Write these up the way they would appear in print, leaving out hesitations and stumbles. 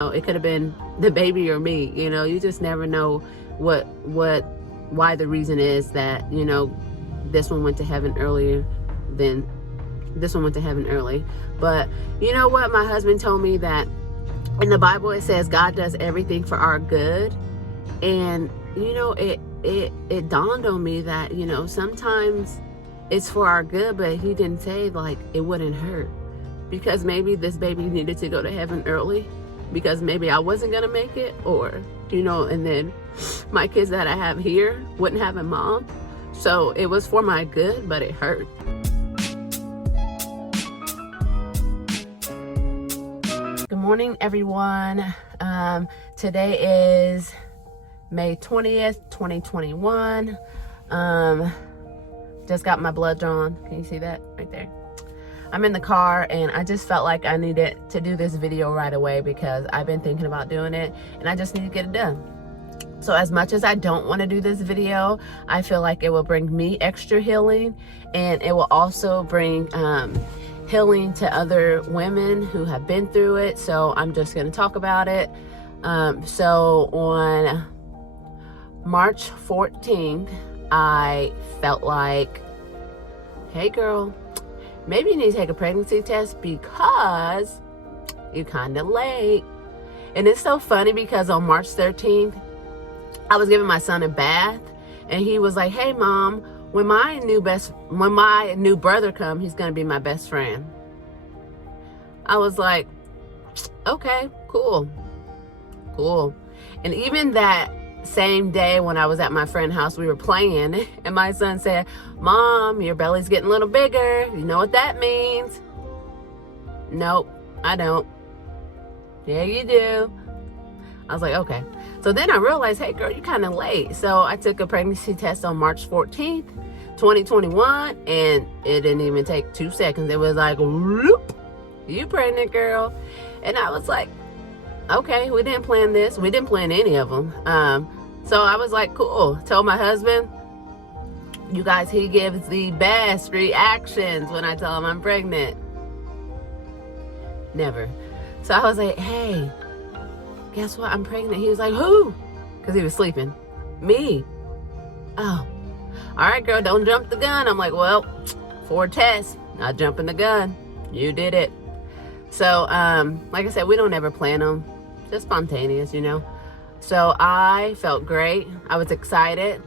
It could have been the baby or me. You just never know why the reason is that, this one went to heaven earlier than this one went to heaven early. But you know what? My husband told me that in the Bible, it says God does everything for our good. And, it dawned on me that, sometimes it's for our good, but he didn't say like it wouldn't hurt, because maybe this baby needed to go to heaven early, because maybe I wasn't going to make it, or, and then my kids that I have here wouldn't have a mom. So it was for my good, but it hurt. Good morning, everyone. Today is May 20th, 2021. Just got my blood drawn. Can you see that right there? I'm in the car, and I just felt like I needed to do this video right away because I've been thinking about doing it, and I just need to get it done. So as much as I don't want to do this video, I feel like it will bring me extra healing, and it will also bring healing to other women who have been through it. So I'm just going to talk about it. So on March 14th, I felt like, hey girl, maybe you need to take a pregnancy test because you're kind of late. And it's so funny because on March 13th, I was giving my son a bath, and he was like, hey mom, when my new brother comes, he's gonna be my best friend. I was like, okay, cool. And even that same day when I was at my friend's house, we were playing, and my son said, Mom, your belly's getting a little bigger. You know what that means? Nope, I don't. Yeah, you do. I was like, okay. So then I realized, hey girl, you're kind of late. So I took a pregnancy test on March 14th, 2021, and it didn't even take 2 seconds. It was like, whoop, you pregnant, girl. And I was like, okay, we didn't plan this. We didn't plan any of them. So I was like, cool. Told my husband, you guys, he gives the best reactions when I tell him I'm pregnant. Never. So I was like, hey, guess what? I'm pregnant. He was like, who? Because he was sleeping. Me. Oh, all right, girl, don't jump the gun. I'm like, well, for a test, not jumping the gun. You did it. So, like I said, we don't ever plan them. Just spontaneous, So I felt great. I was excited.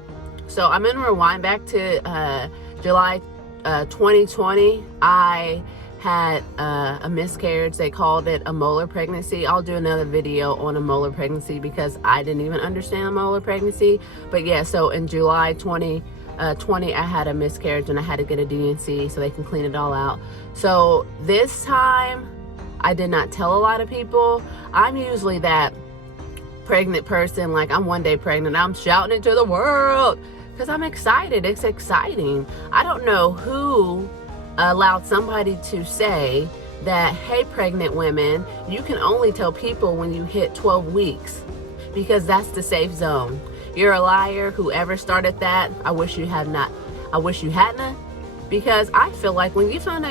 So I'm going to rewind back to July 2020. I had a miscarriage. They called it a molar pregnancy. I'll do another video on a molar pregnancy because I didn't even understand a molar pregnancy. But yeah, so in July 2020, I had a miscarriage, and I had to get a D&C so they can clean it all out. So this time, I did not tell a lot of people. I'm usually that pregnant person, like I'm one day pregnant, I'm shouting it to the world because I'm excited. It's exciting. I don't know who allowed somebody to say that, hey, pregnant women, you can only tell people when you hit 12 weeks because that's the safe zone. You're a liar. Whoever started that, I wish you hadn't, because I feel like when you find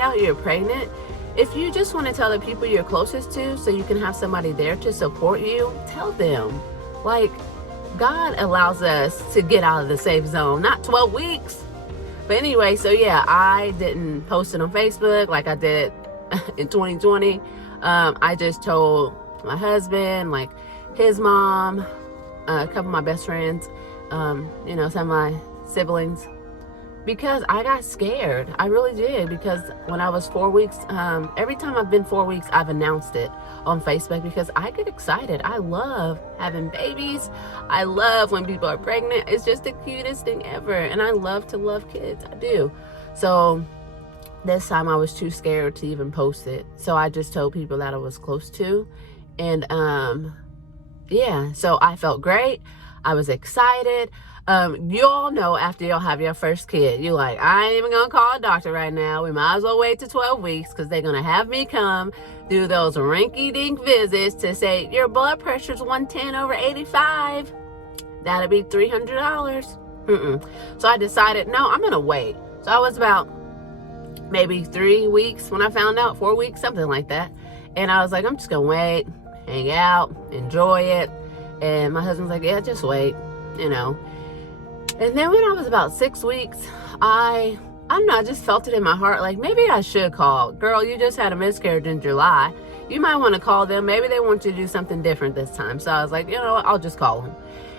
out you're pregnant, if you just want to tell the people you're closest to so you can have somebody there to support you, tell them. Like, God allows us to get out of the safe zone, not 12 weeks. But anyway, so yeah, I didn't post it on Facebook like I did in 2020. I just told my husband, like his mom, a couple of my best friends, some of my siblings, because I got scared. I really did, because when I was 4 weeks, every time I've been 4 weeks, I've announced it on Facebook because I get excited. I love having babies. I love when people are pregnant. It's just the cutest thing ever. And I love to love kids. I do. So this time I was too scared to even post it. So I just told people that I was close to. And yeah, so I felt great. I was excited. You all know after y'all have your first kid, you're like, I ain't even gonna call a doctor right now. We might as well wait to 12 weeks because they're gonna have me come do those rinky-dink visits to say your blood pressure's 110/85. That'll be $300. So I decided, no, I'm gonna wait. So I was about maybe 3 weeks when I found out, 4 weeks, something like that. And I was like, I'm just gonna wait, hang out, enjoy it. And my husband's like, yeah, just wait, you know. And then when I was about 6 weeks, I don't know, I just felt it in my heart, like maybe I should call. Girl, you just had a miscarriage in July. You might want to call them. Maybe they want you to do something different this time. So I was like, you know what, I'll just call them.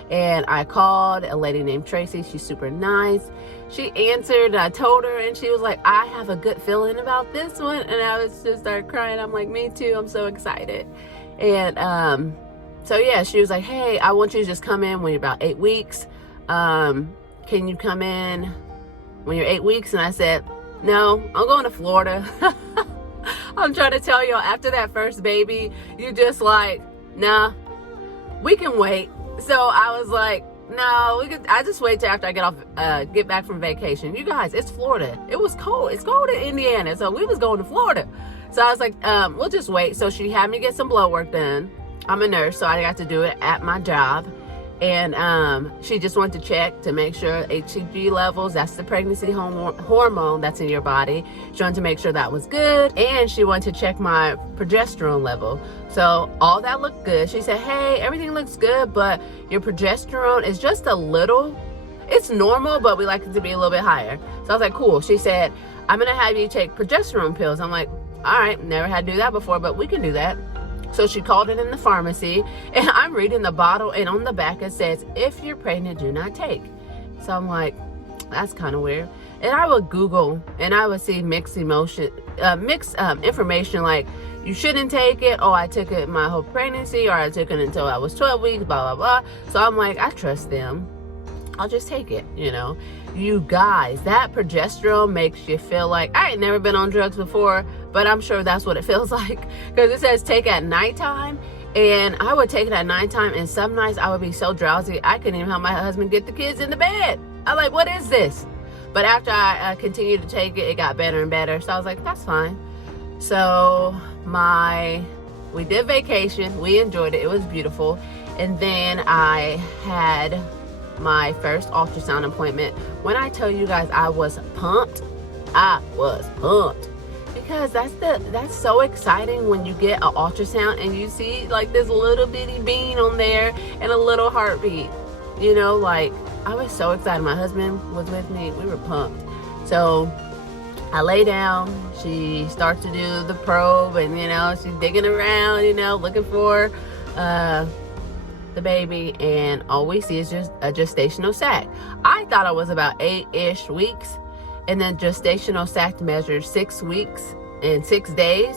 And I called a lady named Tracy. She's super nice. She answered, and I told her, and she was like, I have a good feeling about this one. And I was just started crying. I'm like, me too, I'm so excited. And so yeah, she was like, hey, I want you to just come in when you're about 8 weeks. Can you come in when you're 8 weeks? And I said, no, I'm going to Florida. I'm trying to tell y'all, after that first baby, you just like, nah, we can wait. So I was like, no, I just wait till after I get back from vacation. You guys, it's Florida. It was cold. It's cold in Indiana. So we was going to Florida. So I was like, we'll just wait. So she had me get some blood work done. I'm a nurse, so I got to do it at my job. And she just wanted to check to make sure HCG levels, that's the pregnancy hormone that's in your body. She wanted to make sure that was good. And she wanted to check my progesterone level. So all that looked good. She said, hey, everything looks good, but your progesterone is just a little, it's normal, but we like it to be a little bit higher. So I was like, cool. She said, I'm going to have you take progesterone pills. I'm like, all right, never had to do that before, but we can do that. So she called it in the pharmacy, and I'm reading the bottle, and on the back it says, if you're pregnant, do not take. So I'm like, that's kind of weird. And I would Google, and I would see mixed information, like you shouldn't take it, or I took it my whole pregnancy, or I took it until I was 12 weeks, blah, blah, blah. So I'm like, I trust them. I'll just take it, you know. You guys, that progesterone makes you feel like, I ain't never been on drugs before, but I'm sure that's what it feels like, because it says take at nighttime, and I would take it at nighttime, and some nights I would be so drowsy I couldn't even help my husband get the kids into bed. I'm like, what is this? But after I continued to take it, it got better and better. So I was like, that's fine. So we did vacation, we enjoyed it, it was beautiful. And then I had my first ultrasound appointment. When I tell you guys I was pumped, because that's so exciting when you get an ultrasound and you see like this little bitty bean on there and a little heartbeat, you know. Like, I was so excited. My husband was with me, we were pumped. So I lay down, she starts to do the probe, and you know, she's digging around, you know, looking for the baby, and all we see is just a gestational sac. I thought it was about 8-ish weeks, and then gestational sac measured 6 weeks and 6 days.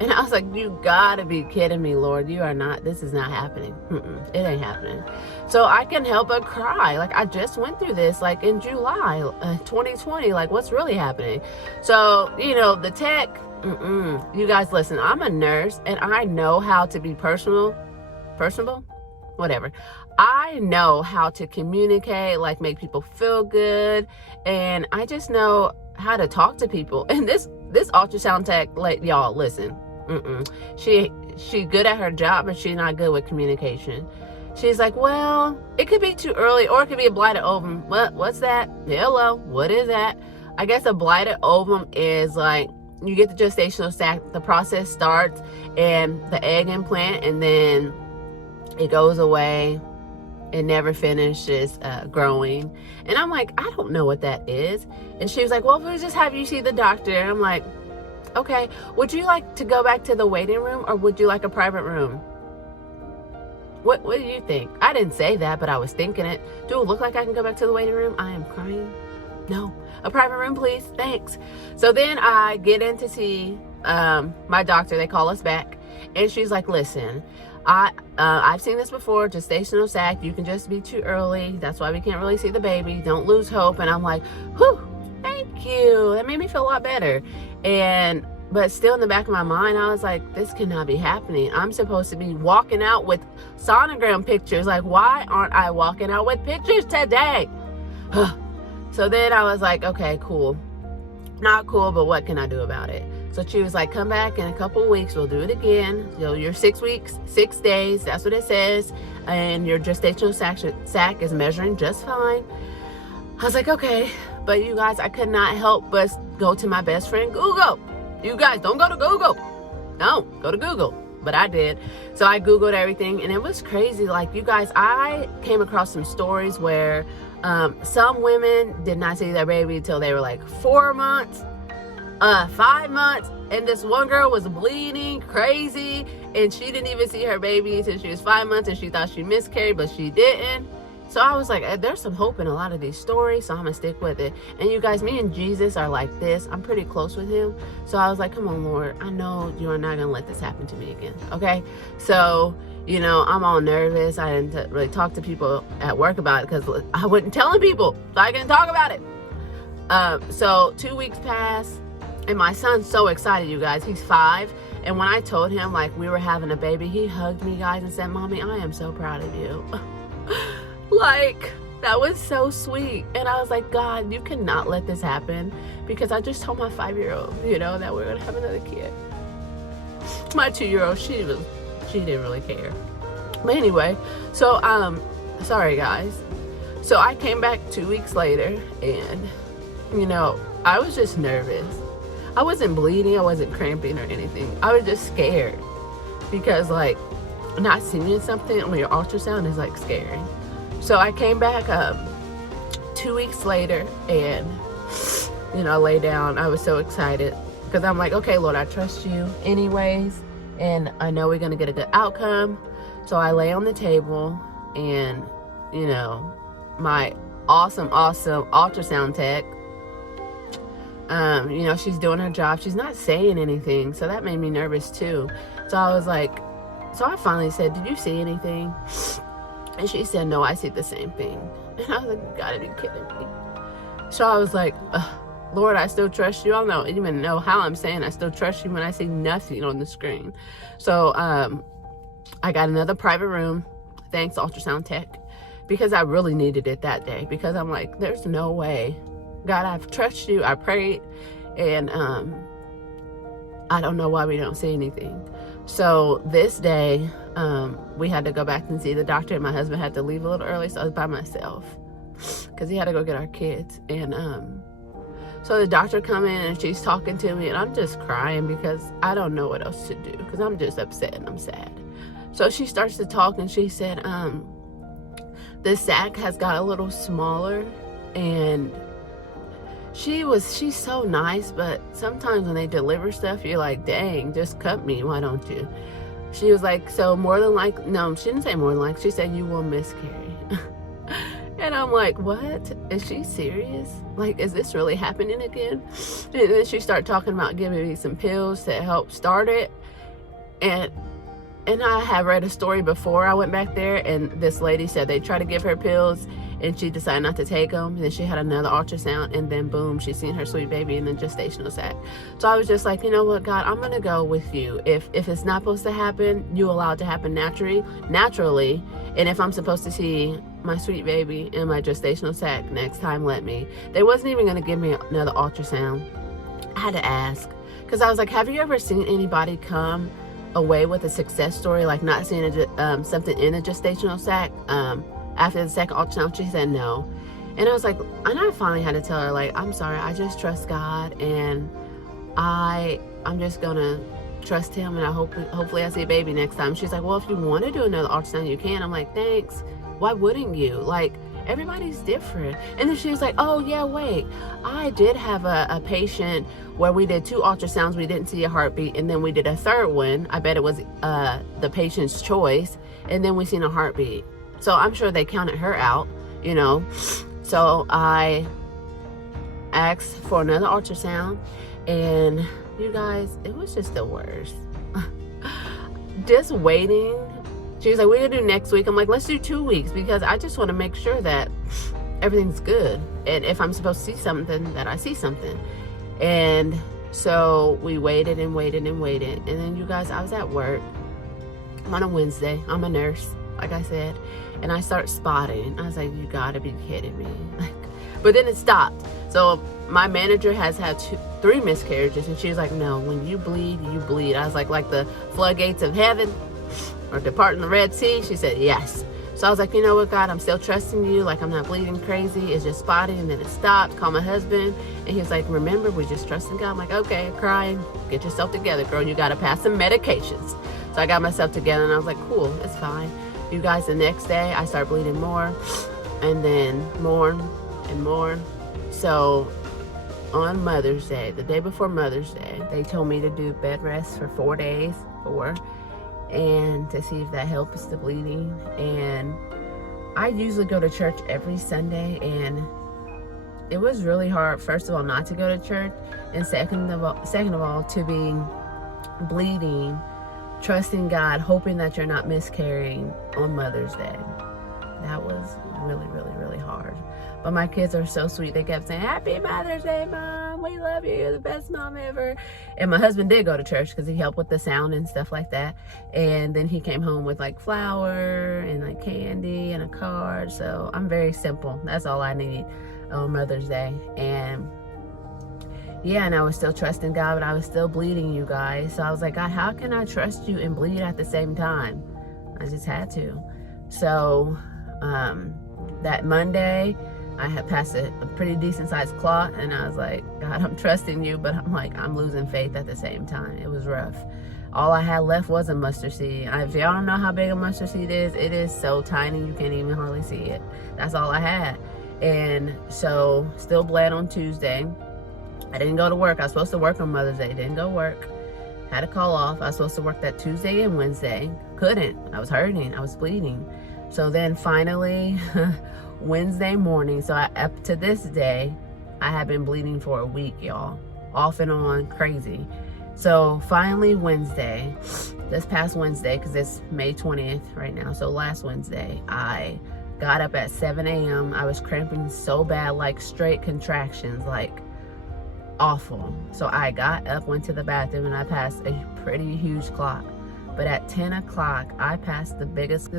And I was like, you gotta be kidding me, Lord. You are not, this is not happening. It ain't happening. So I can help but cry. Like, I just went through this like in July 2020. Like, what's really happening? So, you know, the tech, you guys listen, I'm a nurse, and I know how to be personable, whatever. I know how to communicate, like make people feel good, and I just know how to talk to people. And this ultrasound tech, like, y'all listen, she good at her job, but she's not good with communication. She's like, well, it could be too early, or it could be a blighted ovum. What's that? Hello, what is that? I guess a blighted ovum is like, you get the gestational sac, the process starts, and the egg implant, and then it goes away. It never finishes growing. And I'm like, I don't know what that is. And she was like, well, we'll just have you see the doctor. And I'm like, okay, would you like to go back to the waiting room, or would you like a private room? What do you think? I didn't say that, but I was thinking it. Do it look like I can go back to the waiting room? I am crying. No, a private room, please. Thanks. So then I get in to see my doctor. They call us back, and she's like, listen, I've seen this before, gestational sac, you can just be too early. That's why we can't really see the baby. Don't lose hope. And I'm like, whew, thank you. That made me feel a lot better. But still in the back of my mind, I was like, this cannot be happening. I'm supposed to be walking out with sonogram pictures. Like, why aren't I walking out with pictures today? So then I was like, okay, cool. Not cool, but what can I do about it? So she was like, come back in a couple of weeks. We'll do it again. So you're 6 weeks, 6 days. That's what it says. And your gestational sac is measuring just fine. I was like, okay. But you guys, I could not help but go to my best friend, Google. You guys, don't go to Google. Don't go to Google. But I did. So I Googled everything, and it was crazy. Like, you guys, I came across some stories where some women did not see their baby until they were like 4 months, 5 months, and this one girl was bleeding crazy, and she didn't even see her baby until she was 5 months, and she thought she miscarried, but she didn't. So I was like, there's some hope in a lot of these stories, so I'm gonna stick with it. And you guys, me and Jesus are like this. I'm pretty close with him. So I was like, come on, Lord, I know you are not gonna let this happen to me again, okay? So, you know, I'm all nervous. I didn't really talk to people at work about it because I wasn't telling people, so I couldn't talk about it. So 2 weeks passed, and my son's so excited, you guys. He's 5. And when I told him, like, we were having a baby, he hugged me, guys, and said, Mommy, I am so proud of you. Like, that was so sweet. And I was like, God, you cannot let this happen, because I just told my 5-year-old, you know, that we're gonna have another kid. My 2-year-old, she didn't really care. But anyway, so sorry guys. So I came back 2 weeks later, and you know, I was just nervous. I wasn't bleeding, I wasn't cramping or anything. I was just scared, because like, not seeing something on your ultrasound is like scary. So I came back 2 weeks later, and you know, I lay down. I was so excited, because I'm like, okay, Lord, I trust you anyways, and I know we're gonna get a good outcome. So I lay on the table, and you know, my awesome ultrasound tech, you know, she's doing her job. She's not saying anything, so that made me nervous too. So I was like, so I finally said, did you see anything? And she said, no, I see the same thing. And I was like, you gotta be kidding me. So I was like, Lord, I still trust you. I don't even know how I'm saying I still trust you when I see nothing on the screen. So I got another private room, thanks ultrasound tech, because I really needed it that day, because I'm like, there's no way. God, I've trusted you, I prayed, and I don't know why we don't see anything. So this day, we had to go back and see the doctor, and my husband had to leave a little early, so I was by myself, because he had to go get our kids. And so the doctor come in, and she's talking to me, and I'm just crying, because I don't know what else to do, because I'm just upset and I'm sad. So she starts to talk, and she said, the sac has got a little smaller, and she's so nice, but sometimes when they deliver stuff, you're like, dang, just cut me, why don't you? She was like, so more than like, no, she didn't say more than like, she said, you will miscarry. And I'm like, what? Is she serious? Like, is this really happening again? And then she started talking about giving me some pills to help start it. And I had read a story before I went back there, and this lady said they tried to give her pills, and she decided not to take them. And then she had another ultrasound, and then boom, she's seen her sweet baby in the gestational sac. So I was just like, you know what, God, I'm gonna go with you. If it's not supposed to happen, you allow it to happen naturally. And if I'm supposed to see my sweet baby in my gestational sac next time, let me. They wasn't even gonna give me another ultrasound. I had to ask, because I was like, have you ever seen anybody come away with a success story, like not seeing something in a gestational sac after the second ultrasound? She said no. And I was like, and I finally had to tell her, like, I'm sorry, I just trust God, and I'm just gonna trust him, and hopefully I see a baby next time. She's like, well, if you want to do another ultrasound, you can. I'm like, thanks, why wouldn't you? Like, everybody's different. And then she was like, oh yeah, wait, I did have a patient where we did 2 ultrasounds, we didn't see a heartbeat, and then we did a third one. I bet it was the patient's choice, and then we seen a heartbeat. So I'm sure they counted her out, you know. So I asked for another ultrasound, and you guys, it was just the worst. Just waiting. She was like, we're gonna do next week. I'm like, let's do 2 weeks, because I just want to make sure that everything's good, and if I'm supposed to see something, that I see something. And so we waited and waited and waited, and then you guys, I was at work on a Wednesday. I'm a nurse, like I said, and I start spotting. I was like, you gotta be kidding me. But then it stopped. So my manager has had 3 miscarriages, and she was like, no, when you bleed, you bleed. I was like the floodgates of heaven, or departing the Red Sea? She said, yes. So I was like, you know what, God, I'm still trusting you. Like, I'm not bleeding crazy. It's just spotting, and then it stopped. Call my husband, and he was like, remember, we're just trusting God. I'm like, okay, crying. Get yourself together, girl. You got to pass some medications. So I got myself together, and I was like, cool, it's fine. You guys, the next day, I start bleeding more, and then more and more. So on Mother's Day, the day before Mother's Day, they told me to do bed rest for 4 days, and to see if that helps the bleeding. And I usually go to church every Sunday, and it was really hard, first of all, not to go to church, and second of all to be bleeding, trusting God, hoping that you're not miscarrying on Mother's Day. That was really, really, really hard. But my kids are so sweet. They kept saying, Happy Mother's Day, Mom. We love you. You're the best mom ever. And my husband did go to church because he helped with the sound and stuff like that. And then he came home with like flour and like candy and a card. So I'm very simple. That's all I need on Mother's Day. And yeah, and I was still trusting God, but I was still bleeding, you guys. So I was like, God, how can I trust you and bleed at the same time? I just had to. So that Monday, I had passed a pretty decent sized clot, and I was like, God, I'm trusting you, but I'm like, I'm losing faith at the same time. It was rough. All I had left was a mustard seed. If y'all don't know how big a mustard seed is, it is so tiny you can't even hardly see it. That's all I had. And so still bled on Tuesday. I didn't go to work. I was supposed to work on Mother's Day. Didn't go work. Had to call off. I was supposed to work that Tuesday and Wednesday. Couldn't. I was hurting. I was bleeding. So then finally, Wednesday morning, so up to this day, I have been bleeding for a week, y'all. Off and on, crazy. So finally Wednesday, this past Wednesday, because it's May 20th right now, so last Wednesday, I got up at 7 a.m. I was cramping so bad, like straight contractions, like awful. So I got up, went to the bathroom, and I passed a pretty huge clot. But at 10 o'clock, I passed the biggest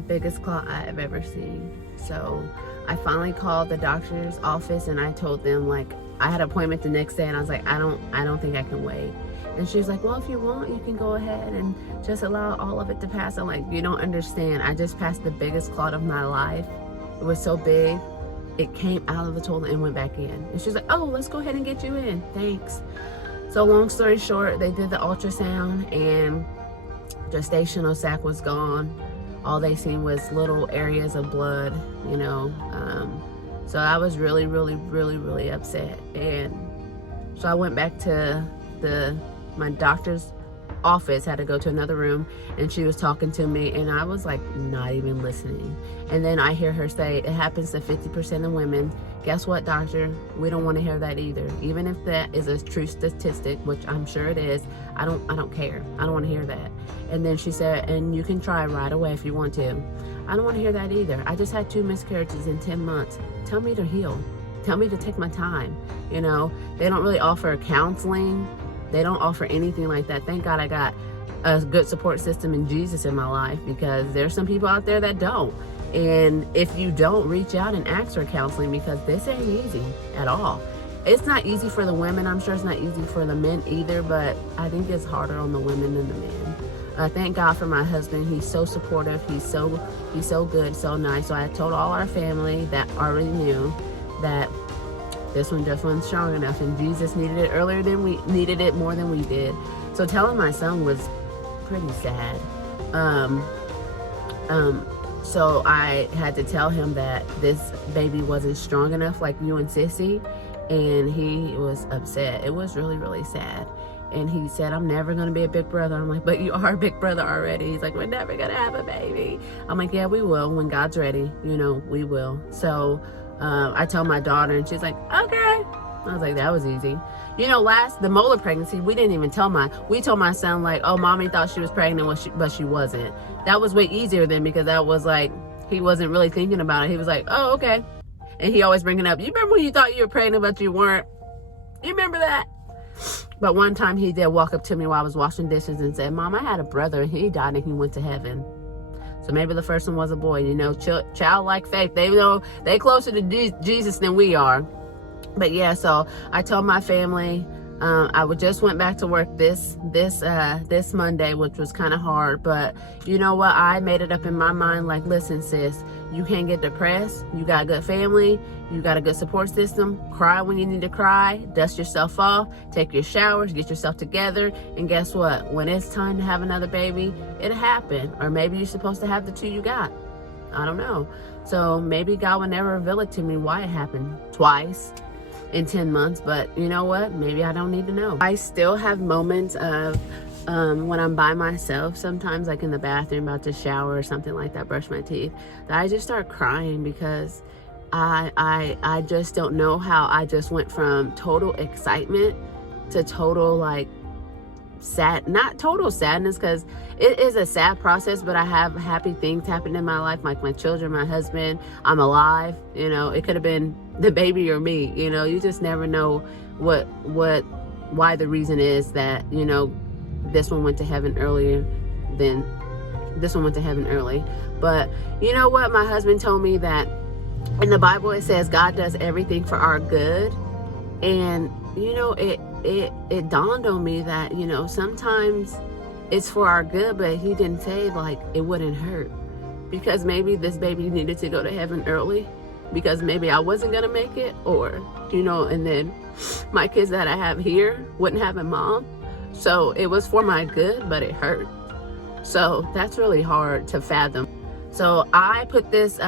clot I have ever seen. So I finally called the doctor's office, and I told them, like, I had an appointment the next day, and I was like, I don't think I can wait. And she was like, well, if you want, you can go ahead and just allow all of it to pass. I'm like, you don't understand. I just passed the biggest clot of my life. It was so big, it came out of the toilet and went back in. And she's like, oh, let's go ahead and get you in. Thanks. So long story short, they did the ultrasound, and gestational sac was gone. All they seen was little areas of blood, you know. So I was really, really, really, really upset. And so I went back to my doctor's office, had to go to another room, and she was talking to me, and I was like not even listening. And then I hear her say, it happens to 50% of women. Guess what, doctor? We don't want to hear that either. Even if that is a true statistic, which I'm sure it is, I don't care. I don't want to hear that. And then she said, and you can try right away if you want to. I don't want to hear that either. I just had 2 miscarriages in 10 months. Tell me to heal. Tell me to take my time. You know, they don't really offer counseling. They don't offer anything like that. Thank God I got a good support system in Jesus in my life, because there's some people out there that don't. And if you don't, reach out and ask for counseling, because this ain't easy at all. It's not easy for the women. I'm sure it's not easy for the men either, but I think it's harder on the women than the men. Thank God for my husband. He's so supportive. He's so good, so nice. So I told all our family that already knew that this one just wasn't strong enough, and Jesus needed it earlier than we needed it, more than we did. So telling my son was pretty sad. So I had to tell him that this baby wasn't strong enough like you and Sissy, and he was upset. It was really, really sad. And he said, I'm never going to be a big brother. I'm like, but you are a big brother already. He's like, we're never going to have a baby. I'm like, yeah, we will. When God's ready, you know, we will. So I told my daughter, and she's like, okay. I was like, that was easy. You know, the molar pregnancy, we didn't even we told my son, like, oh, mommy thought she was pregnant, but she wasn't. That was way easier then, because that was like, he wasn't really thinking about it. He was like, oh, okay. And he always bringing up, you remember when you thought you were pregnant, but you weren't? You remember that? But one time he did walk up to me while I was washing dishes and said, Mom, I had a brother, and he died, and he went to heaven. So maybe the first one was a boy. You know, childlike faith. They know they closer to Jesus than we are. But yeah, so I told my family, I just went back to work this Monday, which was kind of hard, but you know what? I made it up in my mind, like, listen, sis, you can't get depressed. You got a good family. You got a good support system. Cry when you need to cry. Dust yourself off. Take your showers. Get yourself together. And guess what? When it's time to have another baby, it'll happen. Or maybe you're supposed to have the 2 you got. I don't know. So maybe God will never reveal it to me why it happened twice in 10 months, but you know what? Maybe I don't need to know. I still have moments of when I'm by myself, sometimes like in the bathroom about to shower or something like that, brush my teeth, that I just start crying because I just don't know how I just went from total excitement to total like not total sadness, because it is a sad process, but I have happy things happening in my life, like my children, my husband, I'm alive. You know, it could have been the baby or me. You know, you just never know why the reason is that, you know, this one went to heaven earlier than this one went to heaven early. But you know what, my husband told me that in the Bible it says God does everything for our good, and you know, it dawned on me that, you know, sometimes it's for our good, but he didn't say like it wouldn't hurt, because maybe this baby needed to go to heaven early because maybe I wasn't gonna make it, or you know, and then my kids that I have here wouldn't have a mom. So it was for my good, but it hurt. So that's really hard to fathom. So I put this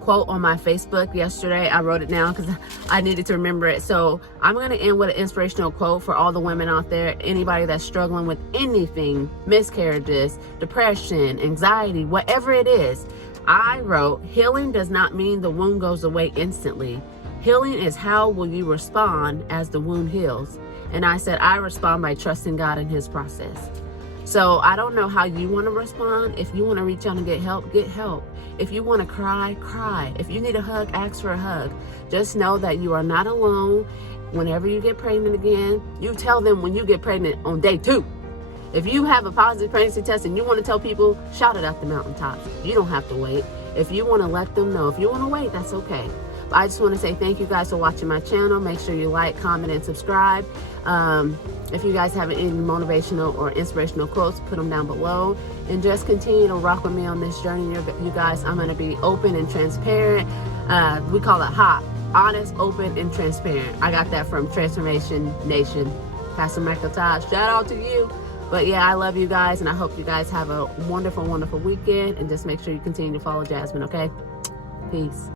quote on my Facebook yesterday. I wrote it down because I needed to remember it. So I'm going to end with an inspirational quote for all the women out there, anybody that's struggling with anything, miscarriages, depression, anxiety, whatever it is. I wrote, healing does not mean the wound goes away instantly. Healing is how will you respond as the wound heals. And I said, I respond by trusting God in his process. So I don't know how you want to respond. If you want to reach out and get help, get help. If you want to cry, cry. If you need a hug, ask for a hug. Just know that you are not alone. Whenever you get pregnant again, you tell them when you get pregnant on day 2. If you have a positive pregnancy test and you want to tell people, shout it out the mountaintops. You don't have to wait. If you want to let them know, if you want to wait, that's okay. But I just want to say thank you guys for watching my channel. Make sure you like, comment, and subscribe. If you guys have any motivational or inspirational quotes, put them down below. And just continue to rock with me on this journey. You guys, I'm going to be open and transparent. We call it HOT. Honest, open, and transparent. I got that from Transformation Nation. Pastor Michael Todd, shout out to you. But yeah, I love you guys, and I hope you guys have a wonderful, wonderful weekend. And just make sure you continue to follow Jasmine, okay? Peace.